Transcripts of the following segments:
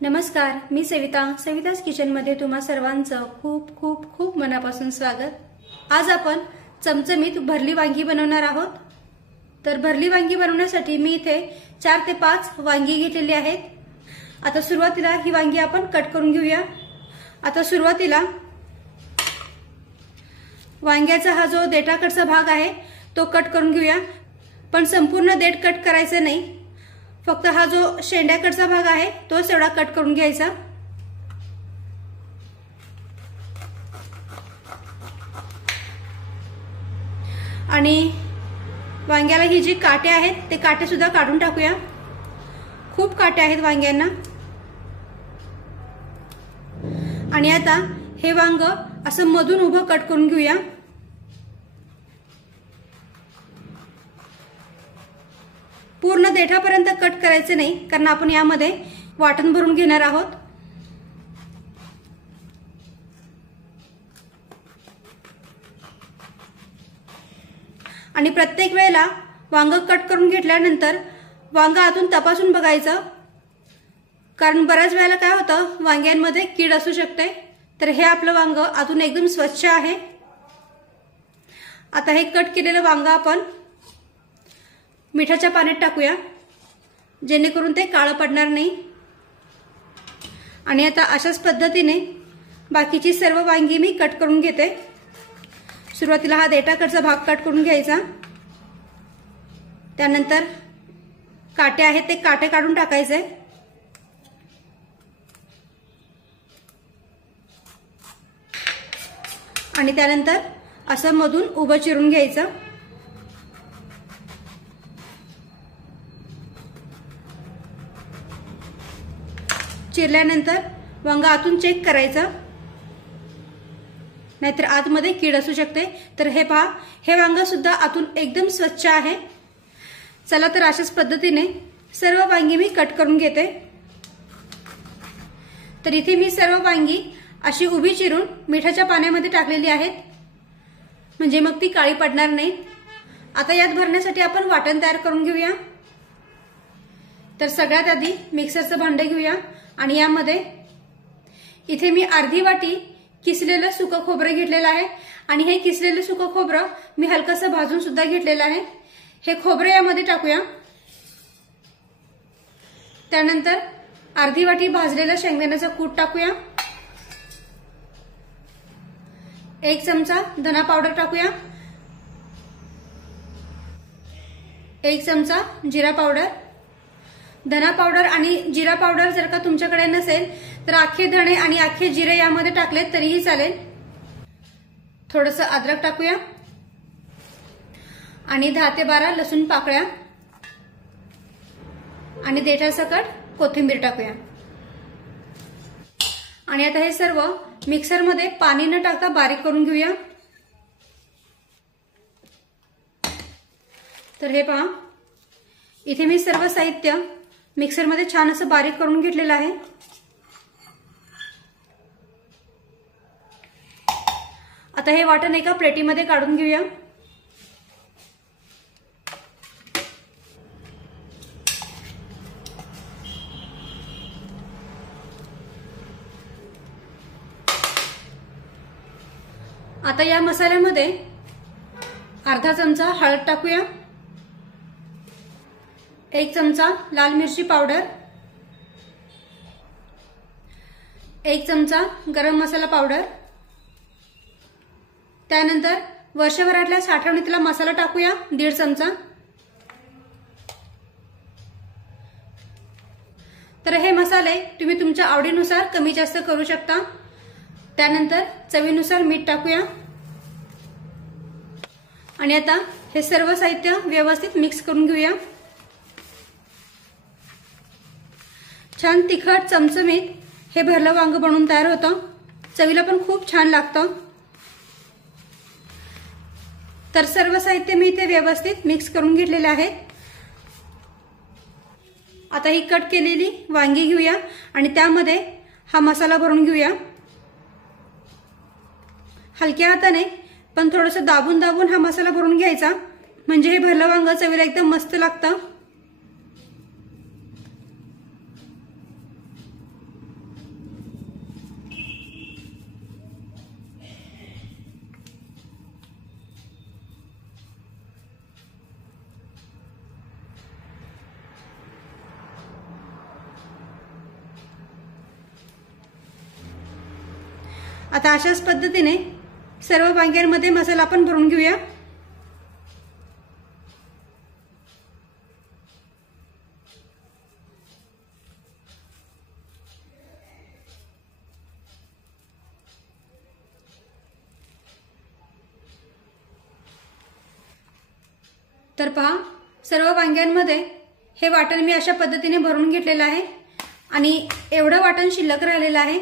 नमस्कार, मी सविता's किचनमध्ये तुम्हा सर्वांचं खूप खूप खूप मनापासून स्वागत। आज आपण चमचमीत भरली वांगी बनवणार आहोत। तर भरली वांगी बनवण्यासाठी मी इथे 4 ते 5 वांगी घेतलेली आहेत। आता सुरुवातीला ही वांगी आपण कट करून घेऊया। आता सुरुवातीला वांग्याचा हा जो देठाकडचा भाग आहे तो कट करून घेऊया, पण संपूर्ण देठ कट करायचं नाही, फक्त हा जो शेंड्याकडचा भाग आहे तोच एवढा कट करून घ्यायचा। आणि वांग्याला ही जी काटे आहेत ते काटे सुद्धा काढून टाकूया। खूप काटे आहेत वांग्यांना। आणि आता हे वांग असं मधून उभं कट करून घेऊया। पूर्ण देठापर्यंत कट करायचे नाही, कारण आपण यामध्ये वाटण भरून घेणार आहोत। आणि प्रत्येक वेळेला वांग कट करून घेतल्यानंतर वांग आतून तपासून बघायचं, कारण बऱ्याच वेळेला काय होतं, वांग्यांमध्ये कीड असू शकते। तर हे आपलं वांग आतून एकदम स्वच्छ आहे। आता हे कट केलेलं वांग आपण मिठाच्या पाण्यात टाकूया, जेणेकरून ते काळं पडणार नाही। आणि आता अशाच पद्धतीने बाकीची सर्व वांगी मी कट करून घेते। सुरुवातीला हा देठाकडचा भाग कट करून घ्यायचा, त्यानंतर काटे आहेत ते काटे काढून टाकायचे। आणि त्यानंतर असं मधून उभं चिरून घ्यायचं। चिरल्यानंतर वांग आतून चेक करायचं, नाहीतर आतमध्ये कीड असू शकते। तर हे पहा, हे वांग सुद्धा आतून एकदम स्वच्छ आहे। चला तर अशाच पद्धतीने सर्व वांगी मी कट करून घेते। तर इथे मी सर्व वांगी अशी उभी चिरून मिठाच्या पाण्यामध्ये टाकलेली आहेत, म्हणजे मग ती काळी पडणार नाही। आता यात भरण्यासाठी आपण वाटण तयार करून घेऊया। तर सगळ्यात आधी मिक्सरचं भांडं घेऊया आणि यामध्ये इथे मी अर्धी वाटी किसलेलं सुकं खोबरं घेतलेलं आहे। आणि हे किसलेलं सुकं खोबरं मी हलकसं भाजून सुद्धा घेतलेलं आहे। हे खोबरं यामध्ये टाकूया। त्यानंतर अर्धी वाटी भाजलेलं शेंगदाण्याचं कूट टाकूया। 1 चमचा धना पावडर टाकूया। 1 चमचा जिरा पावडर। धना पावडर आणि जिरा पावडर जर का तुमच्याकडे नसेल तर अख्खे धणे आणि अख्खे जिरे यामध्ये टाकले तरीही चालेल। थोडंसं अद्रक टाकूया आणि 10 ते 12 लसूण पाकळ्या आणि देठासकट कोथिंबीर टाकूया। आणि आता हे सर्व मिक्सरमध्ये पाणी न टाकता बारीक करून घेऊया। तर हे पहा, इथे मी सर्व साहित्य मिक्सरमध्ये छान असं बारीक करून घेतलेलं आहे। आता हे वाटण एका प्लेटीमध्ये काढून घेऊया। आता या मसाल्यामध्ये अर्धा चमचा हळद टाकूया। 1 चमचा लाल मिरची पावडर, 1 चमचा गरम मसाला पावडर। त्यानंतर वर्षभरातल्या साठवणीतला मसाला टाकूया 1.5 चमचा। तर हे मसाले तुम्ही तुमच्या आवडीनुसार कमी जास्त करू शकता। त्यानंतर चवीनुसार मीठ टाकूया। आणि आता हे सर्व साहित्य व्यवस्थित मिक्स करून घेऊया। छान तिखट चमचमीत हे भरलं वांग बनवून तयार होतं। चवीला पण खूप छान लागतं। तर सर्व साहित्य मी इथे व्यवस्थित मिक्स करून घेतलेले आहे। आता ही कट केलेली वांगी घेऊया आणि त्यामध्ये हा मसाला भरून घेऊया। हलक्या हाताने पण थोडंसं दाबून दाबून हा मसाला भरून घ्यायचा, म्हणजे हे भरलं वांग चवीला एकदम मस्त लागतं। आता अशाच पद्धतीने सर्व वांग्यांमध्ये मसाला आपण भरून घेऊया। तर पहा, सर्व वांग्यांमध्ये हे वाटण मी अशा पद्धतीने भरून घेतलेलं आहे आणि एवढं वाटण शिल्लक राहिलेलं आहे।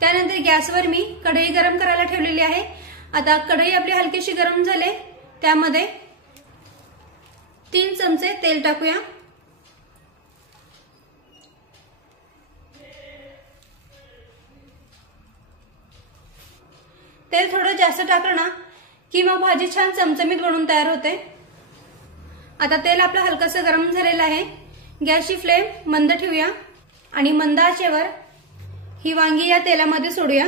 त्यानंतर गॅसवर मी कढई गरम करायला ठेवलेली आहे। आता कढई आपली हलकीशी गरम झाले, त्यामध्ये 3 चमचे तेल टाकूया। तेल थोडं जास्त टाकलं ना की मग भाजी छान चमचमीत बनून तयार होते। आता तेल आपलं हलकसं गरम झालेलं आहे। गॅसची फ्लेम मंद ठेवूया आणि मंद आचेवर ही वांगी या तेलामध्ये सोडूया।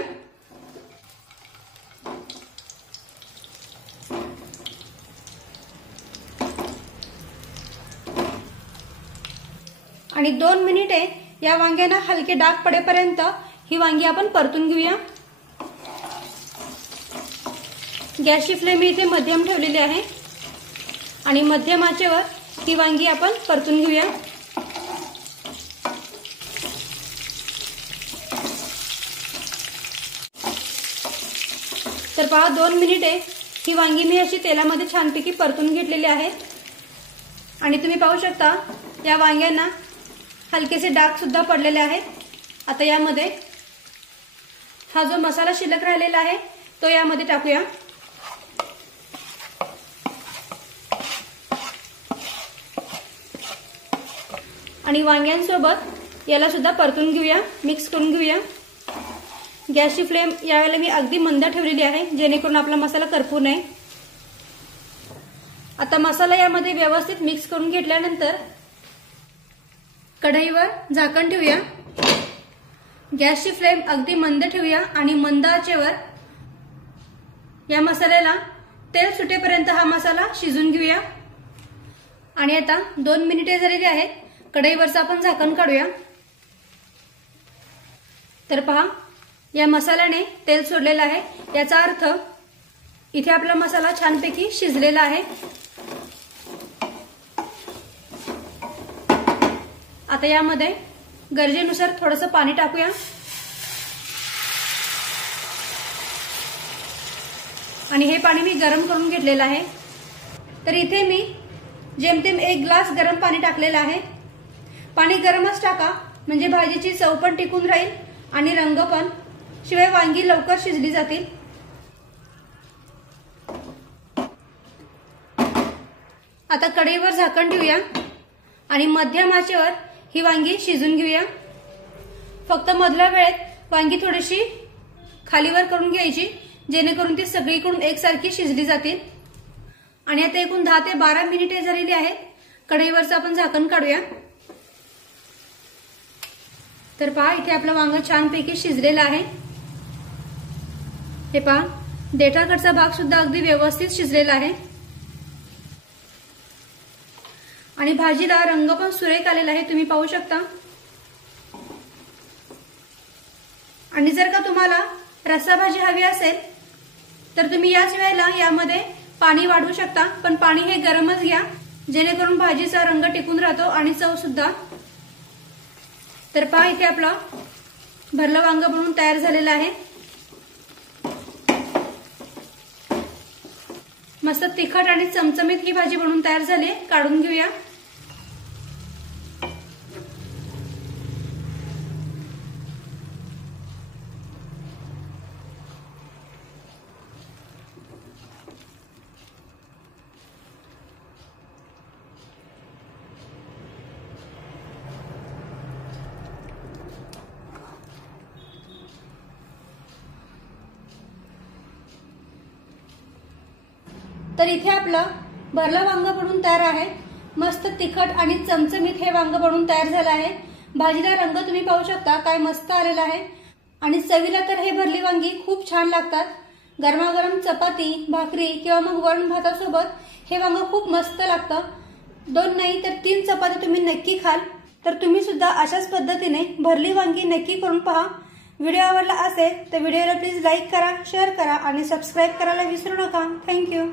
आणि 2 मिनिटे या वांग्यांना हलके डाग पडेपर्यंत ही वांगी आपण परतून घेऊया। गॅसची फ्लेम इथे मध्यम ठेवलेली आहे आणि मध्यम आचेवर ही वांगी आपण परतून घेऊया। तर पहा, 2 मिनिटे ही वांगी मी अशी तेलामध्ये छानपैकी परतून घेतलेली आहे आणि तुम्ही पाहू शकता या वांग्यांना हलकेसे डाग सुद्धा पडलेले आहेत। आता यामध्ये हा जो मसाला शिल्लक राहिलेला आहे तो यामध्ये टाकूया आणि वांग्यांसोबत याला सुद्धा परतून घेऊया, मिक्स करून घेऊया। गॅसची फ्लेम यावेळेला मी अगदी मंद ठेवलेली आहे जेणेकरून आपला मसाला करपू नये। आता मसाला यामध्ये व्यवस्थित मिक्स करून घेतल्यानंतर कढईवर झाकण ठेवूया। गॅसची फ्लेम अगदी मंद ठेवूया आणि मंद आचेवर या मसाल्याला तेल सुटेपर्यंत हा मसाला शिजून घेऊया। आणि आता 2 मिनिटे झालेली आहेत। कढईवरचं आपण झाकण काढूया। तर पहा, या मसाल्याने तेल सोडलेलं आहे, याचा अर्थ इथे आपला मसाला छानपैकी शिजलेला आहे। आता यामध्ये गरजेनुसार थोडंसं पाणी टाकूया आणि हे पाणी मी गरम करून घेतलेलं आहे। तर इथे मी जेमतेम 1 ग्लास गरम पाणी टाकलेलं आहे। पाणी गरमच टाका म्हणजे भाजीची चव पण टिकून राहील आणि रंग पण, शिवाय वांगी लवकर शिजली जातील। आता कढईवर झाकण ठेवूया आणि मध्यम आचेवर ही वांगी शिजून घेऊया। फक्त मधल्या वेळेत वांगी थोडीशी खालीवर करून घ्यायची जेणेकरून ती सगळीकडून एकसारखी शिजली जातील। आणि आता एकूण 10 ते 12 मिनिटे झालेली आहेत। कढईवरचं आपण झाकण काढूया। तर पहा, इथे आपलं वांग छानपैकी शिजलेलं आहे। हे पहा, देठाकडचा भाग सुद्धा अगदी व्यवस्थित शिजलेला आहे आणि भाजीला रंग पण सुरेख आलेला आहे, तुम्ही पाहू शकता। आणि जर का तुम्हाला रस्सा भाजी हवी असेल तर तुम्ही याच वेळेला यामध्ये पाणी वाढवू शकता, पण पाणी हे गरमच घ्या जेणेकरून भाजीचा रंग टिकून राहतो आणि चव सुद्धा। तर पहा, इथे आपलं भरलं वांग बनवून तयार झालेलं आहे। मस्त तिखट आणि चमचमीत ही भाजी बनवून तयार झाली। काढून घेऊया। तर इथे आपलं भरलं वांग बनवून तयार आहे। मस्त तिखट आणि चमचमीत हे वांग बनवून तयार झालं आहे। भाजीला रंग तुम्ही पाहू शकता काय मस्त आलेला आहे आणि चवीला तर हे भरली वांगी खूप छान लागतात। गरमागरम चपाती, भाकरी किंवा मग वरण भातासोबत हे वांग खूप मस्त लागतं। 2 नाही तर 3 चपाती तुम्ही नक्की खाल। तर तुम्ही सुद्धा अशाच पद्धतीने भरली वांगी नक्की करून पहा। व्हिडिओ आवडला असेल तर व्हिडिओला प्लीज लाईक करा, शेअर करा आणि सबस्क्राईब करायला विसरू नका. थँक्यू.